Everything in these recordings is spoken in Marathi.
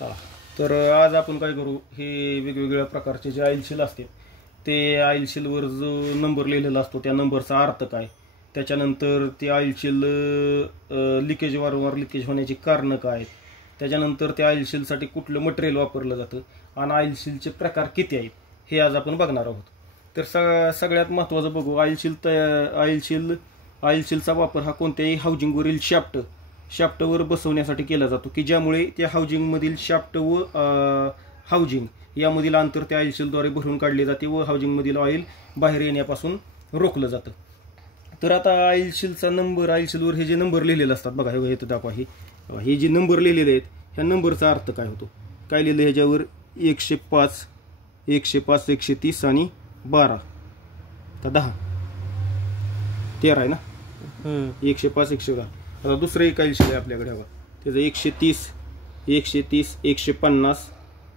हा, तर आज आपण काय करू, हे वेगवेगळ्या प्रकारचे जे ऑइल सील असते ते ऑइल सीलवर जो नंबर लिहिलेला असतो त्या नंबरचा अर्थ काय, त्याच्यानंतर ते ऑइल सील लिकेज वारंवार लिकेज होण्याची कारणं काय, त्याच्यानंतर त्या ऑइल सीलसाठी कुठलं मटेरियल वापरलं जातं आणि ऑइल सीलचे प्रकार किती आहेत हे आज आपण बघणार आहोत. तर सगळ्यात महत्त्वाचं बघू, ऑइल सीलचा वापर हा कोणत्याही हाऊजिंगवरील शाफ्टवर बसवण्यासाठी केला जातो की ज्यामुळे त्या हाऊजिंगमधील शाफ्ट व हाऊजिंग यामधील अंतर त्या ऑइल सीलद्वारे भरून काढले जाते व हाऊजिंगमधील ऑइल बाहेर येण्यापासून रोखलं जातं. तर आता ऑइल सीलचा नंबर, ऑइल सीलवर हे जे नंबर लिहिलेले असतात बघा, हे इथं दाखवा, हे जे नंबर लिहिलेले आहेत ह्या नंबरचा अर्थ काय होतो, काय लिहिलं ह्याच्यावर 105 130 आणि 12 का 10 13 आहे ना, 105 110. आता दुसरं एक ऑइल सील आहे आपल्याकडे हवा, त्याचं 130 150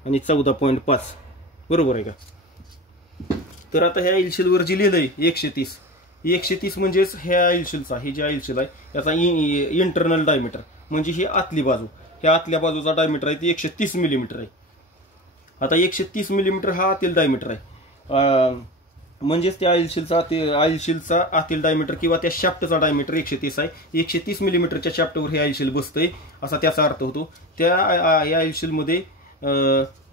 आणि 14.5 बरोबर आहे का. तर आता ह्या ऑइल सीलवर जे लिहिलंय 130 म्हणजेच ह्या ऑइल सीलचा, हे जे ऑइल सील आहे याचा इंटरनल डायमीटर म्हणजे ही आतली बाजू, ह्या आतल्या बाजूचा डायमीटर आहे ती 130 मिलीमीटर आहे. आता 130 मिलीमीटर हा आतील डायमीटर आहे, म्हणजेच त्या ऑइल सीलचा आतील डायमीटर किंवा त्या शाफ्टचा डायमीटर 130 आहे. 130 मिलीमीटरच्या शाफ्टवर हे ऑइल सील बसतंय असा त्याचा अर्थ होतो. त्या या ऑइल सीलमध्ये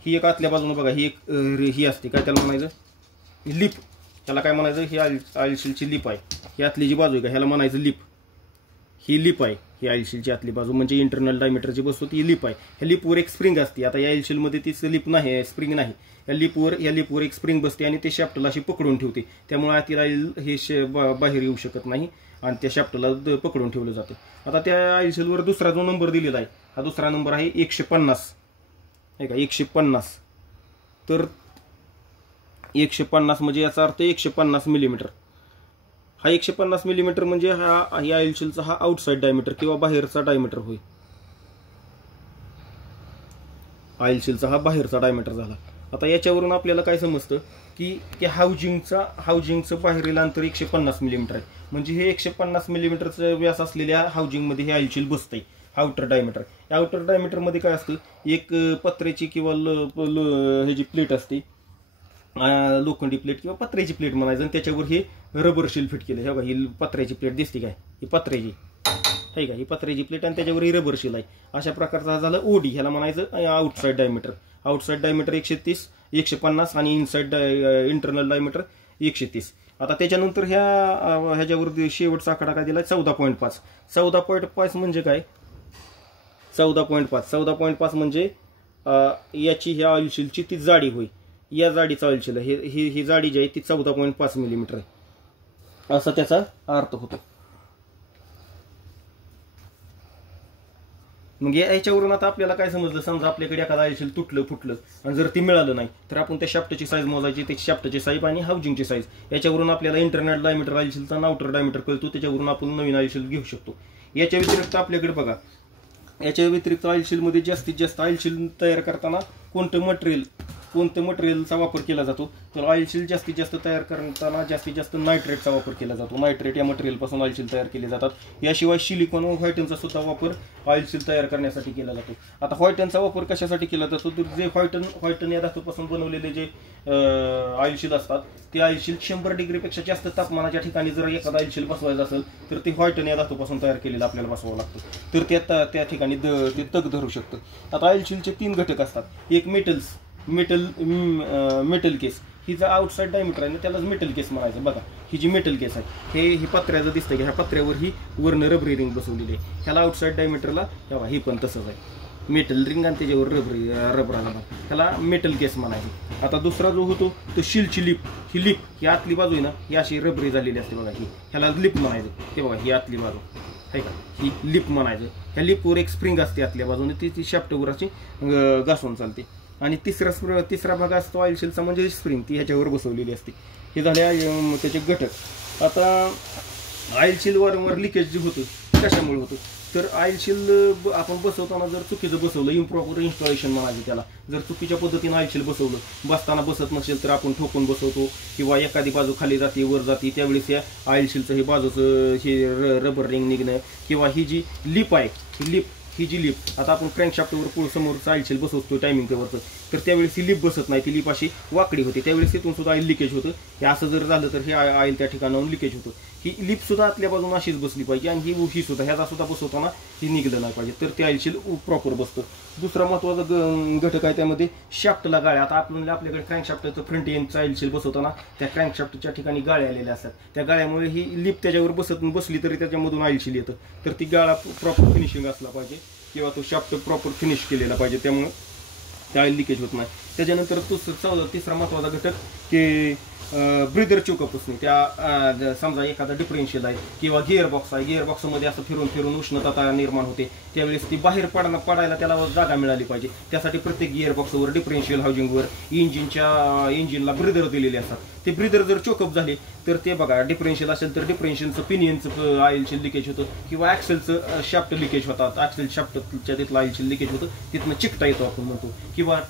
ही एक आतल्या बाजूने बघा, ही एक ही असते, काय त्याला म्हणायचं, लिप, त्याला काय म्हणायचं, ही ऑइल सीलची लिप आहे. ही आतली जी बाजू आहे का ह्याला म्हणायचं लिप, ही लिप आहे. ही ऑइल सीलची आतली बाजू म्हणजे इंटरनल डायमीटरची बसतो ती लिप आहे. ह्या लिपवर एक स्प्रिंग असते. आता या ऑइल सीलमध्ये तीच लिप नाही, स्प्रिंग नाही. या लिपवर एक स्प्रिंग बसते आणि ते शाफ्टला अशी पकडून ठेवते, त्यामुळे आतील ऑइल हे बाहेर येऊ शकत नाही आणि त्या शाफ्टला पकडून ठेवलं जातं. आता त्या ऑइल सीलवर दुसरा जो नंबर दिलेला आहे हा दुसरा नंबर आहे 150 आहे का, 150. तर 150 म्हणजे याचा अर्थ 150 मिलीमीटर. हा 150 मिलीमीटर म्हणजे हा ऑइल सीलचा हा आउटसाइड डायमीटर किंवा बाहेरचा डायमीटर होय. ऑइल सीलचा हा बाहेरचा डायमीटर झाला. आता याच्यावरून आपल्याला काय समजतं की त्या हाऊजिंगचं बाहेरील अंतर 150 मिलीमीटर आहे, म्हणजे हे 150 मिलीमीटरचं व्यास असलेल्या हाऊजिंगमध्ये हे ऑइल सील बसतंय, आउटर डायमीटर. या आउटर डायमीटरमध्ये काय असतं, एक पत्र्याची किंवा ह्याची प्लेट असते, लोखंडी प्लेट किंवा पत्र्याची प्लेट म्हणायचं, आणि त्याच्यावर हे रबर शील फिट केलं. हे बघा, ही पत्र्याची प्लेट दिसते काय, ही पत्र्याची आहे का, ही पत्र्याची प्लेट आणि त्याच्यावर ही रबर शील आहे. अशा प्रकारचा झालं ओडी, ह्याला म्हणायचं आउटसाइड डायमीटर. आउटसाइड डायमीटर 150 आणि इनसाइड इंटरनल डायमीटर 130. आता त्याच्यानंतर ह्याच्यावर शेवटचा आकडा काय दिला, 14.5. 14.5 म्हणजे काय, 14.5 म्हणजे याची ह्या ऑइल सीलची ती जाडी होई, या जाडीचा ऑइल सील ही जाडी जी आहे ती 14.5 मिलीमीटर आहे, असा त्याचा अर्थ होतो. मग याच्यावरून आता आपल्याला काय समजलं, समजा आपल्याकडे एखादा ऑइल सील तुटलं फुटलं आणि जर ती मिळालं नाही तर आपण त्या शाफ्टची साईज मोजायची, त्याची शाफ्टची साईज आणि हाऊजिंगची साईज. याच्यावरून आपल्याला इंटरनल डायमीटर ऑइल सीलचा आणि आउटर डायमीटर कळतो, त्याच्यावरून आपण नवीन ऑइल सील घेऊ शकतो. याच्या व्यतिरिक्त आपल्याकडे बघा, याच्या व्यतिरिक्त ऑइल सीलमध्ये जास्तीत जास्त ऑइल सील तयार करताना कोणत्या मटेरियलचा वापर केला जातो, तर ऑइल सील जास्तीत जास्त तयार करताना जास्तीत जास्त नायट्रेटचा वापर केला जातो. नायट्रेट या मटेरियलपासून ऑइल सील तयार केले जातात. याशिवाय सिलिकॉन व व्हायटनचा सुद्धा वापर ऑइल सील तयार करण्यासाठी केला जातो. आता व्हायटनचा वापर कशासाठी केला जातो, तर जे व्हायटन या धातूपासून बनवलेले जे ऑइल सील असतात ते ऑइल सील 100 डिग्रीपेक्षा जास्त तापमानाच्या ठिकाणी जर एखादा ऑइल सील बसवायचं असेल तर ते व्हायटन या धातूपासून तयार केलेलं आपल्याला बसवावं लागतं, तर त्या ठिकाणी ते तग धरू शकतं. आता ऑइल सीलचे 3 घटक असतात. एक मेटल केस, ही जर आउटसाइड डायमीटर आहे ना त्यालाच मेटल केस म्हणायचं. बघा, ही जी मेटल केस आहे ही पत्र्याचं दिसतं की ह्या पत्र्यावर ही वर्ण रबरी रिंग बसवलेली आहे. ह्याला आउटसाइड डायमीटरला तेव्हा ही पण तसंच आहे, मेटल रिंग आणि त्याच्यावर रबराला भाग, ह्याला मेटल केस म्हणायचं. आता दुसरा जो होतो तो शीलची लिप, ही आतली बाजू आहे ना ही अशी रबरी झालेली असते बघा, ह्याला लिप म्हणायचं. हे बघा, ही आतली बाजू आहे का, ही लिप म्हणायचं. ह्या लिपवर एक स्प्रिंग असते आतल्या बाजूने, ती शाफ्टवर अशी घासून चालते. आणि तिसरा भाग असतो ऑइल सीलचा म्हणजे स्प्रिंग, ती ह्याच्यावर बसवलेली असते. हे झाले त्याचे घटक. आता ऑइल सील वारंवार लिकेज जे होतं कशामुळे होतं, तर ऑइल सील आपण बसवताना जर चुकीचं बसवलं, इम्प्रॉपर इन्स्टॉलेशन म्हणायचं त्याला, जर चुकीच्या पद्धतीने ऑइल सील बसवलं, बसताना बसत नसेल तर आपण ठोकून बसवतो किंवा एखादी बाजू खाली जाते वर जाते, त्यावेळेस या ऑइल सीलचं हे बाजूचं हे रबर रिंग निघणं किंवा ही जी लिप आहे ही लिप ही जी लिप आता आपण क्रँकशाफ्टवर पुढे समोरचं ऑइल शील बसवतो टायमिंग कवरचं, तर त्यावेळेस ही लिप बसत नाही, ती लिप अशी वाकडी होते, त्यावेळेस तिथून सुद्धा ऑइल लिकेज होतं. हे असं जर झालं तर हे ऑइल त्या ठिकाणाहून लिकेज होतं. ही लिप सुद्धा आतल्या बाजून अशीच बसली पाहिजे आणि ही सुद्धा ह्याचा सुद्धा बसवताना ही निघलं नाही पाहिजे, तर ते ऑइल शील प्रॉपर बसतं. दुसरा महत्त्वाचा घटक आहे त्यामध्ये शाफ्टला गाळ्या. आता आपल्याकडे क्रँकशाफ्टचं फ्रंट एंडचं ऑइल शील बसवताना त्या क्रँकशाफ्टच्या ठिकाणी गाळ्या आलेल्या असतात. त्या गाळ्यामुळे ही लिप त्याच्यावर बसली तरी त्याच्यामधून ऑइल शील येतं, तर ती गाळा प्रॉपर फिनिशिंग असला पाहिजे किंवा तो शाफ्ट प्रॉपर फिनिश केलेला पाहिजे, त्यामुळे त्या ऑइल लिकेज होत नाही. त्याच्यानंतर तिसरा महत्त्वाचा घटक की ब्रिदर चोकअप असणे. त्या समजा एखादा डिफरेन्शियल आहे किंवा गिअरबॉक्स आहे, गिअरबॉक्समध्ये असं फिरून फिरून उष्णता निर्माण होते, त्यावेळेस ती बाहेर पडायला त्याला जागा मिळाली पाहिजे. त्यासाठी प्रत्येक गिअरबॉक्सवर डिफरेन्शियल हाऊसिंगवर इंजिनला ब्रिदर दिलेले असतात. ते ब्रिदर जर चोकअप झाले तर ते बघा, डिफरेन्शियल असेल तर डिफरेन्शियलचं पिनियनचं ऑइलशील लिकेज होतं किंवा ॲक्सेलचं शाफ्ट लिकेज होतात, ॲक्सेल शाफ्टच्या तिथलं ऑइलशील लिकेज होतं, तिथनं चिकटा येतो आपण म्हणतो. किंवा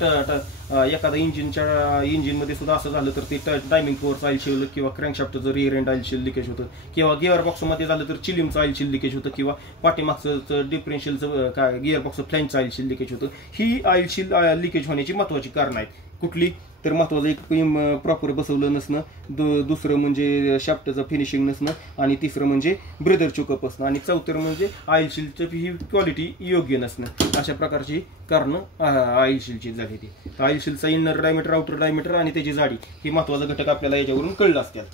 एखादा इंजिनमध्ये सुद्धा असं झालं तर ते टायमिंग कोअरचं ऑइलशील किंवा क्रँकशाफ्टचं रिअर एंड ऑइलशील लिकेज होतं. किंवा गिअरबॉक्समध्ये झालं तर चिलिमचं ऑइलशील लिकेज होतं किंवा पाठीमागचं डिफरेन्शियलचं काय गिअरबॉक्सचं फ्लॅंजचं ऑइलशील लिकेज होतं. ही ऑइलशील लिकेज होण्याची महत्त्वाची कारणं आहेत. कुठली तर महत्त्वाचं एक प्रॉपर बसवलं नसणं, दुसरं म्हणजे शाफ्टचं फिनिशिंग नसणं, आणि तिसरं म्हणजे ब्रिदर चोकअप असणं, आणि चौथं म्हणजे ऑइलशीलचं ही क्वालिटी योग्य नसणं. अशा प्रकारची कारणं ऑइलशीलची झाली. ती ऑइलशीलचा इनर डायमीटर, आउटर डायमीटर आणि त्याची जाडी ही महत्त्वाचा घटक आपल्याला याच्यावरून कळलं असतात.